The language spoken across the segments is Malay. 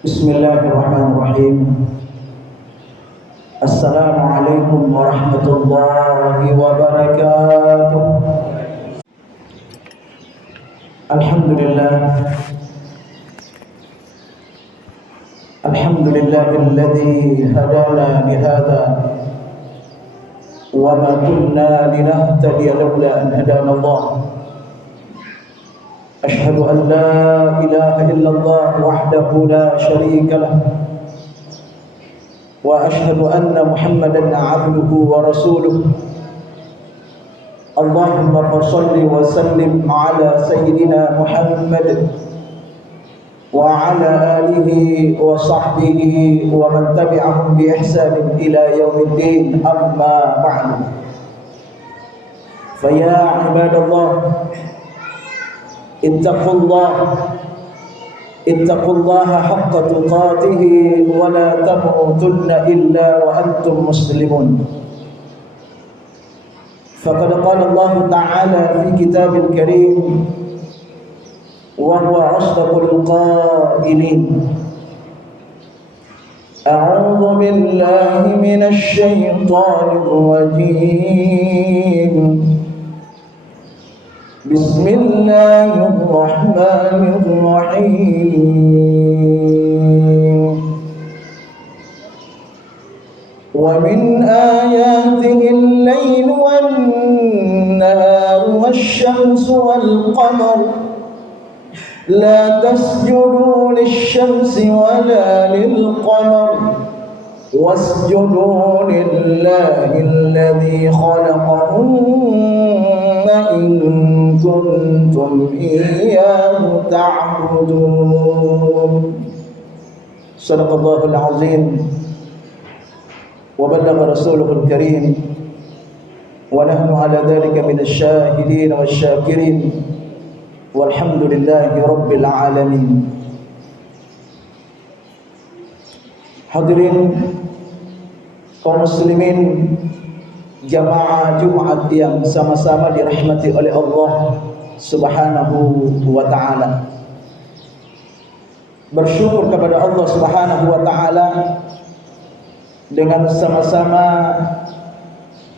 Bismillahirrahmanirrahim. Assalamualaikum warahmatullahi wabarakatuh. Alhamdulillah. Alhamdulillahilladzi hadana lihada wa ma kunna linahtadiya laula an hadana Allah. أشهد أن لا إله إلا الله وحده لا شريك له وأشهد أن محمدا عبده ورسوله اللهم صل وسلم على سيدنا محمد وعلى آله وصحبه ومن تبعهم بإحسان إلى يوم الدين أما بعد فيا عباد الله اتقوا الله حق تقاته ولا تموتن إلا وأنتم مسلمون. فقد قال الله تعالى في كتاب الكريم وهو أصدق القائلين أعوذ بالله من الشيطان الرجيم بسم الله الرحمن الرحيم ومن آياته الليل والنهار والشمس والقمر لا تسجدوا للشمس ولا للقمر واسجدوا لله الذي خلقهن إن كنتم إياه تعبدون. صدق الله العظيم وبلغ رسوله الكريم ونحن على ذلك من الشاهدين والشاكرين والحمد لله رب العالمين. Hadirin kaum muslimin jamaah Jumat yang sama-sama dirahmati oleh Allah Subhanahu wa taala. Bersyukur kepada Allah Subhanahu wa taala dengan sama-sama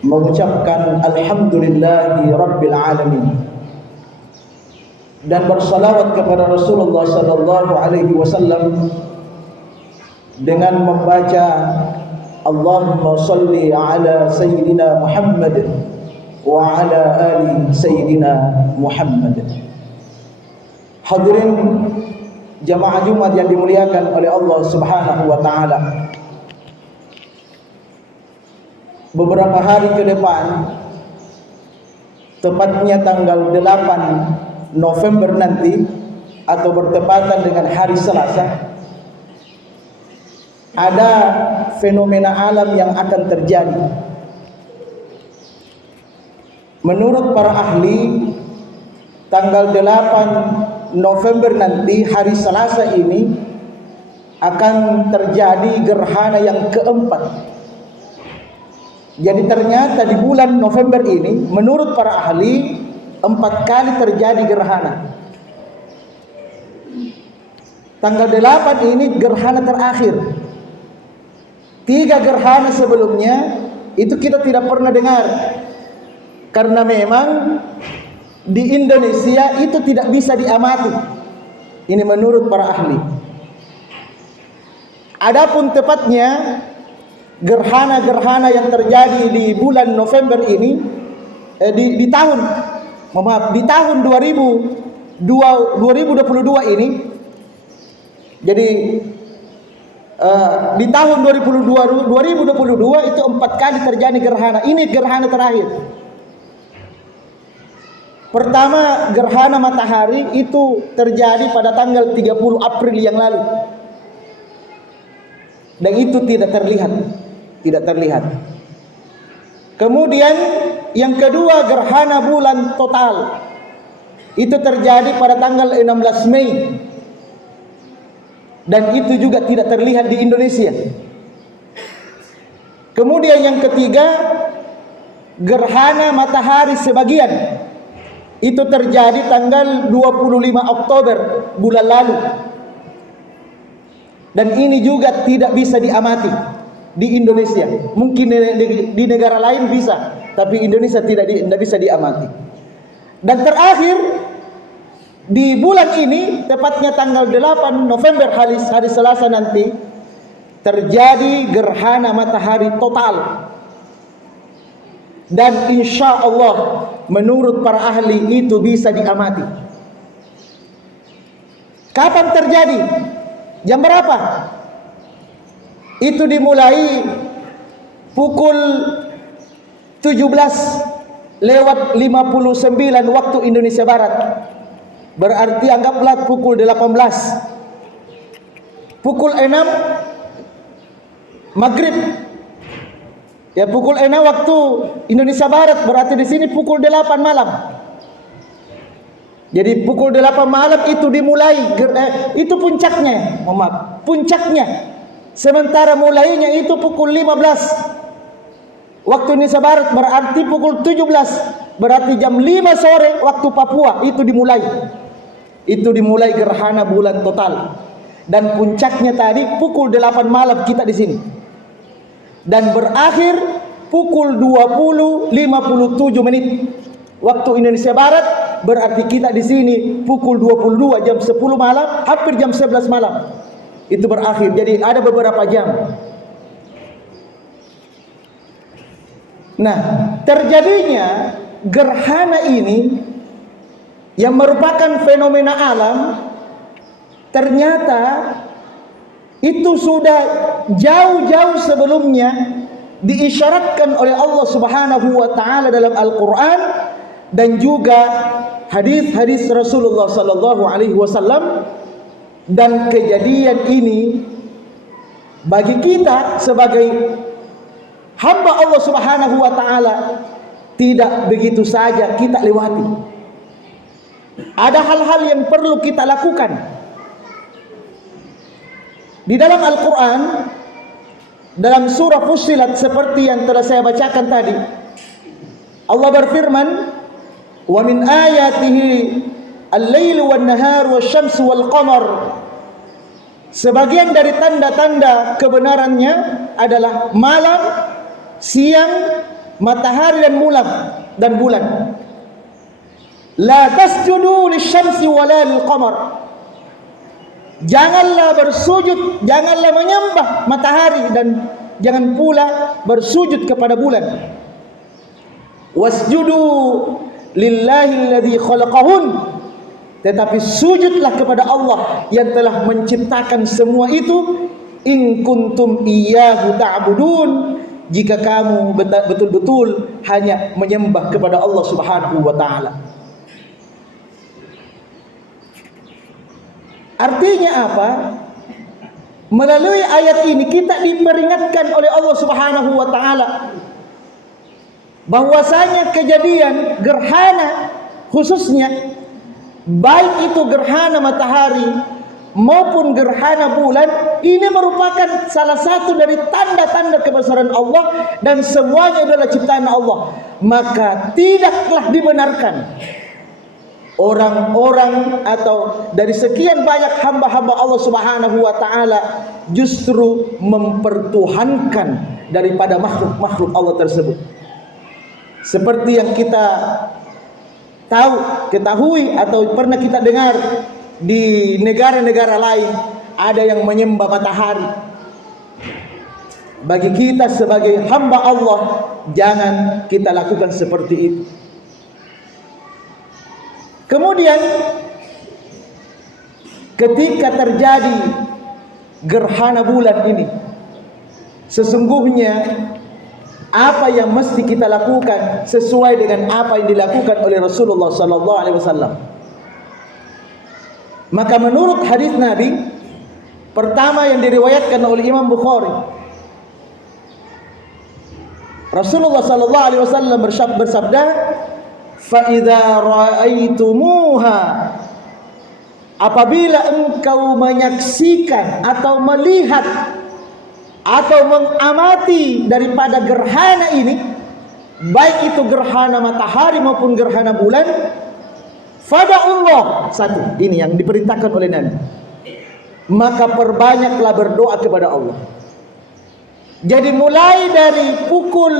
mengucapkan alhamdulillahi rabbil alamin dan bersalawat kepada Rasulullah sallallahu alaihi wasallam dengan membaca Allahumma salli ala Sayyidina Muhammad wa ala ali Sayyidina Muhammad. Hadirin jamaah Jumat yang dimuliakan oleh Allah Subhanahu wa taala. Beberapa hari ke depan, tepatnya tanggal 8 November nanti atau bertepatan dengan hari Selasa, ada fenomena alam yang akan terjadi. Menurut para ahli, tanggal 8 November nanti, hari Selasa ini, akan terjadi gerhana yang keempat. Jadi ternyata di bulan November ini, menurut para ahli, 4 kali terjadi gerhana. Tanggal 8 ini gerhana terakhir. 3 gerhana sebelumnya itu kita tidak pernah dengar, karena memang di Indonesia itu tidak bisa diamati. Ini menurut para ahli. Adapun tepatnya gerhana-gerhana yang terjadi di bulan November ini di tahun 2022 ini. Jadi di tahun 2022 itu 4 kali terjadi gerhana. Ini gerhana terakhir. Pertama, gerhana matahari itu terjadi pada tanggal 30 April yang lalu. Dan itu tidak terlihat. Kemudian yang kedua, gerhana bulan total. Itu terjadi pada tanggal 16 Mei. Dan itu juga tidak terlihat di Indonesia. Kemudian yang ketiga, gerhana matahari sebagian. Itu terjadi tanggal 25 Oktober bulan lalu. Dan ini juga tidak bisa diamati di Indonesia. Mungkin di negara lain bisa, tapi Indonesia tidak bisa diamati. Dan terakhir di bulan ini, tepatnya tanggal 8 November hari Selasa nanti, terjadi gerhana matahari total. Dan insya Allah menurut para ahli itu bisa diamati. Kapan terjadi? Jam berapa? Itu dimulai pukul 17:59 waktu Indonesia Barat. Berarti anggaplah pukul 18. Pukul 6 maghrib. Ya, pukul 6 waktu Indonesia Barat, berarti di sini pukul 8 malam. Jadi pukul 8 malam itu dimulai, itu puncaknya, maaf, puncaknya. Sementara mulainya itu pukul 15 waktu Indonesia Barat, berarti pukul 17, berarti jam 5 sore waktu Papua itu dimulai. Itu dimulai gerhana bulan total. Dan puncaknya tadi pukul 8 malam kita di sini. Dan berakhir pukul 20:57 waktu Indonesia Barat, berarti kita di sini pukul 22 jam 10 malam, hampir jam 11 malam. Itu berakhir. Jadi ada beberapa jam. Nah, terjadinya gerhana ini yang merupakan fenomena alam, ternyata itu sudah jauh-jauh sebelumnya diisyaratkan oleh Allah Subhanahu wa taala dalam Al-Qur'an dan juga hadis-hadis Rasulullah sallallahu alaihi wasallam. Dan kejadian ini bagi kita sebagai hamba Allah Subhanahu wa taala tidak begitu saja kita lewati. Ada hal-hal yang perlu kita lakukan. Di dalam Al-Quran, dalam surah Fussilat seperti yang telah saya bacakan tadi, Allah berfirman, "Wa min ayatihi al-lailu wan-nahar wasyamsu wal-qamar." Sebagian dari tanda-tanda kebenarannya adalah malam, siang, matahari dan bulan. La tasjudu lisyamsi wala lilqamar. Janganlah bersujud, janganlah menyembah matahari dan jangan pula bersujud kepada bulan. Wasjudu lillahi alladhi khalaqahun. Tetapi sujudlah kepada Allah yang telah menciptakan semua itu. In kuntum iyyahu ta'budun. Jika kamu betul-betul hanya menyembah kepada Allah Subhanahu wa taala. Artinya apa? Melalui ayat ini kita diperingatkan oleh Allah Subhanahu wa taala bahwasanya kejadian gerhana, khususnya baik itu gerhana matahari maupun gerhana bulan, ini merupakan salah satu dari tanda-tanda kebesaran Allah dan semuanya adalah ciptaan Allah. Maka tidaklah dibenarkan orang-orang atau dari sekian banyak hamba-hamba Allah Subhanahu wa taala justru mempertuhankan daripada makhluk-makhluk Allah tersebut. Seperti yang kita ketahui atau pernah kita dengar di negara-negara lain, ada yang menyembah matahari. Bagi kita sebagai hamba Allah, jangan kita lakukan seperti itu. Kemudian ketika terjadi gerhana bulan ini, sesungguhnya apa yang mesti kita lakukan sesuai dengan apa yang dilakukan oleh Rasulullah sallallahu alaihi wasallam. Maka menurut hadis Nabi pertama yang diriwayatkan oleh Imam Bukhari, Rasulullah sallallahu alaihi wasallam bersabda, "Fa idza ra'aitumuha," apabila engkau menyaksikan atau melihat atau mengamati daripada gerhana ini, baik itu gerhana matahari maupun gerhana bulan, fada'ullah. Satu, ini yang diperintahkan oleh Nabi. maka perbanyaklah berdoa kepada Allah. Jadi mulai dari pukul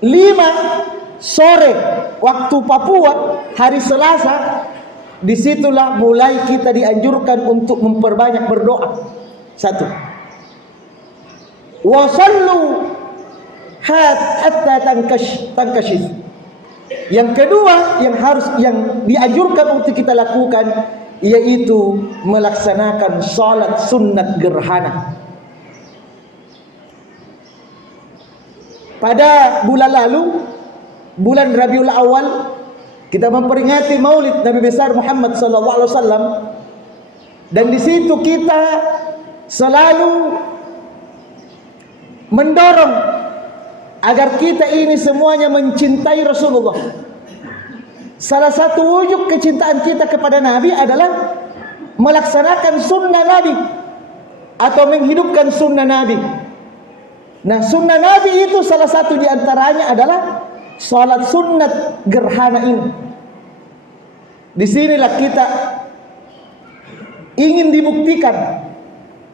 5 sore waktu Papua hari Selasa, disitulah mulai kita dianjurkan untuk memperbanyak berdoa. Satu, wasallu hatta tankashif. Yang kedua yang dianjurkan untuk kita lakukan yaitu melaksanakan salat sunat gerhana. Pada bulan lalu, bulan Rabiul Awal, kita memperingati Maulid Nabi besar Muhammad sallallahu alaihi wasallam, dan di situ kita selalu mendorong agar kita ini semuanya mencintai Rasulullah. Salah satu wujud kecintaan kita kepada Nabi adalah melaksanakan sunnah Nabi atau menghidupkan sunnah Nabi. Nah, sunnah Nabi itu salah satu diantaranya adalah salat sunat gerhana ini. Disinilah kita ingin dibuktikan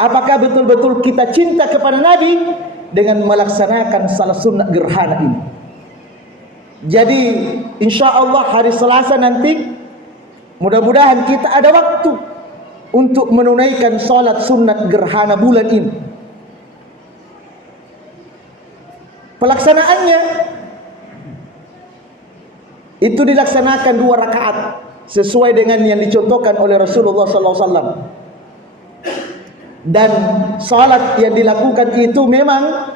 apakah betul-betul kita cinta kepada Nabi dengan melaksanakan salat sunat gerhana ini. Jadi insya Allah hari Selasa nanti mudah-mudahan kita ada waktu untuk menunaikan salat sunat gerhana bulan ini. Pelaksanaannya itu dilaksanakan 2 rakaat sesuai dengan yang dicontohkan oleh Rasulullah SAW. Dan salat yang dilakukan itu memang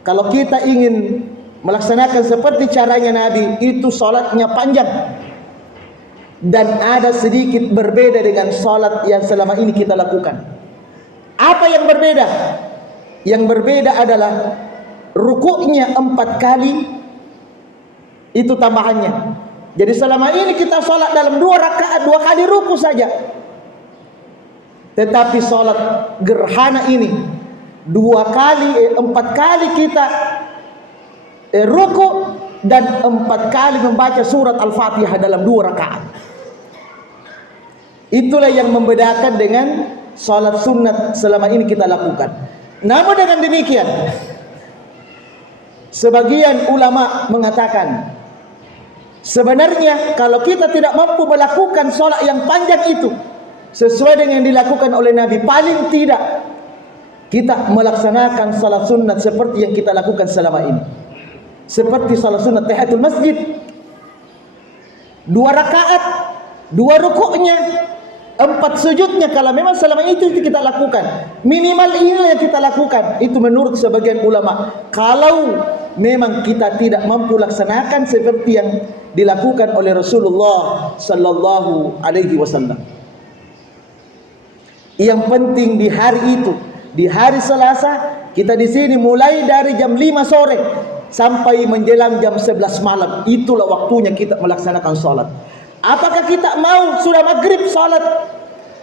kalau kita ingin melaksanakan seperti caranya Nabi, itu salatnya panjang dan ada sedikit berbeda dengan salat yang selama ini kita lakukan. Apa yang berbeda? Yang berbeda adalah rukuknya 4 kali, itu tambahannya. Jadi selama ini kita sholat dalam 2 rakaat 2 kali ruku saja. Tetapi sholat gerhana ini 4 kali kita ruku dan 4 kali membaca surat Al-Fatihah dalam 2 rakaat. Itulah yang membedakan dengan sholat sunat selama ini kita lakukan. Namun dengan demikian, sebagian ulama mengatakan sebenarnya kalau kita tidak mampu melakukan sholat yang panjang itu sesuai dengan yang dilakukan oleh Nabi, paling tidak kita melaksanakan sholat sunat seperti yang kita lakukan selama ini. Seperti sholat sunat tahiyatul masjid, 2 rakaat, 2 rukuknya, 4 sujudnya. Kalau memang selama itu kita lakukan, minimal ini yang kita lakukan. Itu menurut sebagian ulama. Kalau memang kita tidak mampu laksanakan seperti yang dilakukan oleh Rasulullah sallallahu alaihi wasallam. Yang penting di hari itu, di hari Selasa, kita di sini mulai dari jam 5 sore sampai menjelang jam 11 malam. Itulah waktunya kita melaksanakan salat. Apakah kita mau sudah maghrib salat?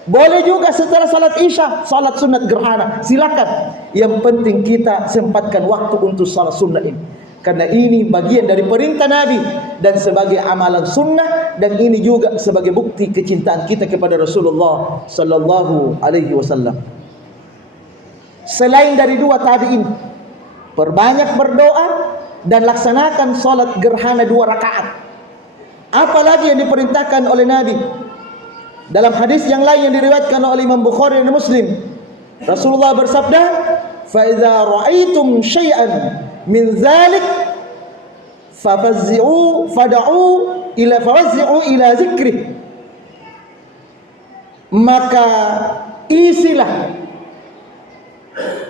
Boleh juga setelah salat isya salat sunat gerhana, silakan. Yang penting kita sempatkan waktu untuk salat sunnah ini, karena ini bagian dari perintah Nabi dan sebagai amalan sunnah, dan ini juga sebagai bukti kecintaan kita kepada Rasulullah sallallahu alaihi wasallam. Selain dari 2 tadi ini, perbanyak berdoa dan laksanakan salat gerhana 2 rakaat. Apalagi yang diperintahkan oleh Nabi dalam hadis yang lain yang diriwayatkan oleh Imam Bukhari dan Muslim, Rasulullah bersabda, "Fa idza ra'aitum syai'an min dzalik fafazzi'u ila zikrih." Maka isilah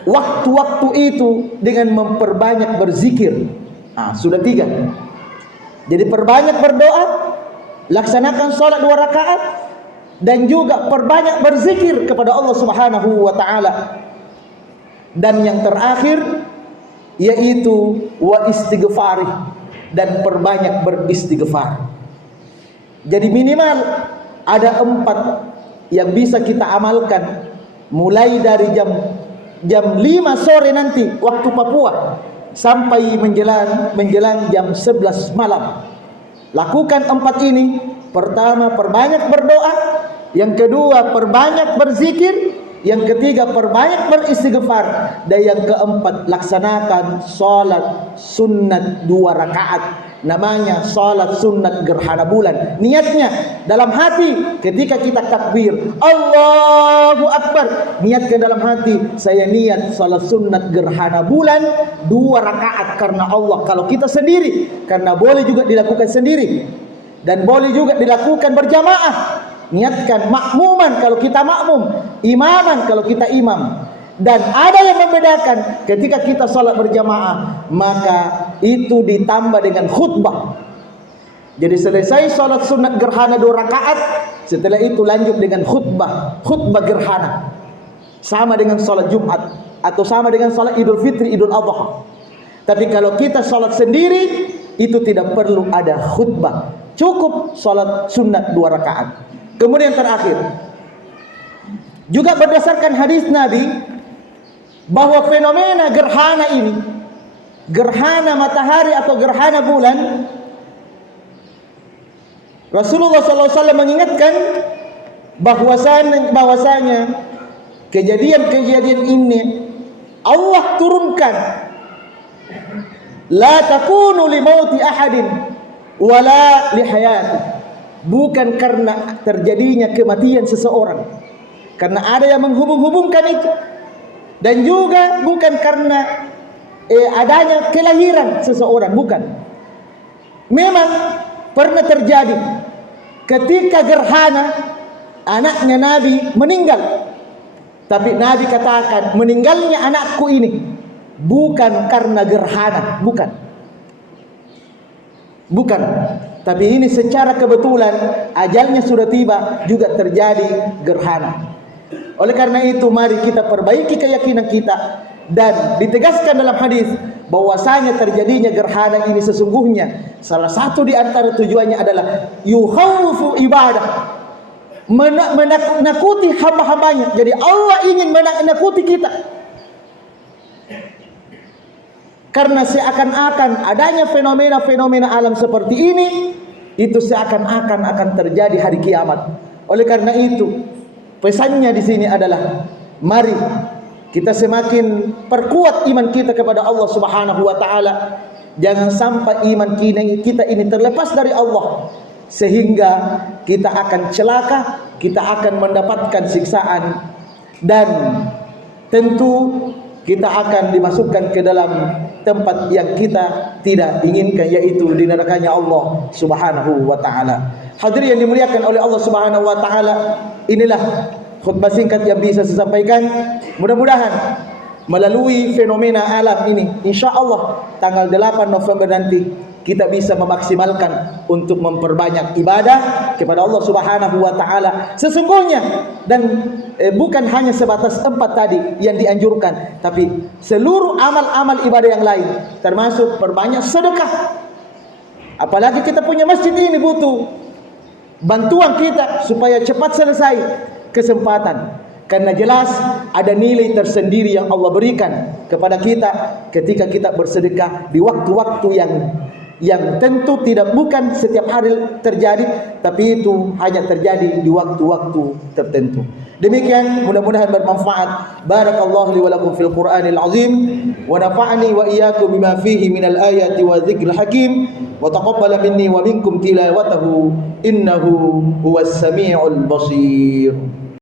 waktu-waktu itu dengan memperbanyak berzikir. Sudah 3. Jadi perbanyak berdoa, laksanakan sholat 2 rakaat, dan juga perbanyak berzikir kepada Allah Subhanahu wa taala. Dan yang terakhir yaitu wa istighfari, dan perbanyak beristighfar. Jadi minimal ada 4 yang bisa kita amalkan mulai dari jam 5 sore nanti waktu Papua sampai menjelang jam 11 malam. Lakukan 4 ini. Pertama, perbanyak berdoa, Yang kedua, perbanyak berzikir. Yang ketiga, perbanyak beristighfar. Dan yang keempat, laksanakan salat sunat 2 rakaat. Namanya salat sunat gerhana bulan. Niatnya dalam hati ketika kita takbir, Allahu Akbar. Niatkan dalam hati, saya niat salat sunat gerhana bulan 2 rakaat karena Allah. Kalau kita sendiri, karena boleh juga dilakukan sendiri dan boleh juga dilakukan berjamaah. Niatkan makmuman kalau kita makmum, imaman kalau kita imam. Dan ada yang membedakan ketika kita salat berjamaah, maka itu ditambah dengan khutbah. Jadi selesai salat sunat gerhana 2 rakaat, setelah itu lanjut dengan khutbah gerhana. Sama dengan salat Jumat atau sama dengan salat Idul Fitri, Idul Adha. Tapi kalau kita salat sendiri, itu tidak perlu ada khutbah. Cukup salat sunat 2 rakaat. Kemudian terakhir, juga berdasarkan hadis Nabi, bahwa fenomena gerhana ini, gerhana matahari atau gerhana bulan, Rasulullah SAW mengingatkan bahwasanya kejadian-kejadian ini Allah turunkan, la takunu li mauti ahadin wala li hayati, bukan karena terjadinya kematian seseorang, karena ada yang menghubung-hubungkan itu, dan juga bukan karena adanya kelahiran seseorang, bukan. Memang pernah terjadi ketika gerhana anaknya Nabi meninggal, tapi Nabi katakan meninggalnya anakku ini bukan karena gerhana, bukan, tapi ini secara kebetulan ajalnya sudah tiba, juga terjadi gerhana. Oleh karena itu, mari kita perbaiki keyakinan kita, dan ditegaskan dalam hadis bahwasanya terjadinya gerhana ini sesungguhnya salah satu di antara tujuannya adalah yukhawwifu ibadah, menakuti hamba-hambanya. Jadi Allah ingin menakuti kita, karena seakan-akan adanya fenomena-fenomena alam seperti ini, itu seakan-akan akan terjadi hari kiamat. Oleh karena itu, pesannya di sini adalah mari kita semakin perkuat iman kita kepada Allah Subhanahu wa taala. Jangan sampai iman kita ini terlepas dari Allah sehingga kita akan celaka, kita akan mendapatkan siksaan, dan tentu kita akan dimasukkan ke dalam tempat yang kita tidak inginkan, yaitu di nerakanya Allah Subhanahu wa taala. Hadirin yang dimuliakan oleh Allah Subhanahu wa taala, inilah khutbah singkat yang bisa saya sampaikan. Mudah-mudahan melalui fenomena alam ini, insya-Allah tanggal 8 November nanti kita bisa memaksimalkan untuk memperbanyak ibadah kepada Allah Subhanahu wa taala sesungguhnya, dan bukan hanya sebatas 4 tadi yang dianjurkan, tapi seluruh amal-amal ibadah yang lain, termasuk perbanyak sedekah. Apalagi kita punya masjid ini butuh bantuan kita supaya cepat selesai kesempatan, karena jelas ada nilai tersendiri yang Allah berikan kepada kita ketika kita bersedekah di waktu-waktu yang tentu bukan setiap hari terjadi, tapi itu hanya terjadi di waktu-waktu tertentu. Demikian, mudah-mudahan bermanfaat. Barakallahu li wa lakum fil Qur'anil azim, wa nafa'ani wa iyyakum bima fihi minal ayati wa dzikril hakim, wa taqabbala minni wa minkum tilawatahu innahu huwas samiul basir.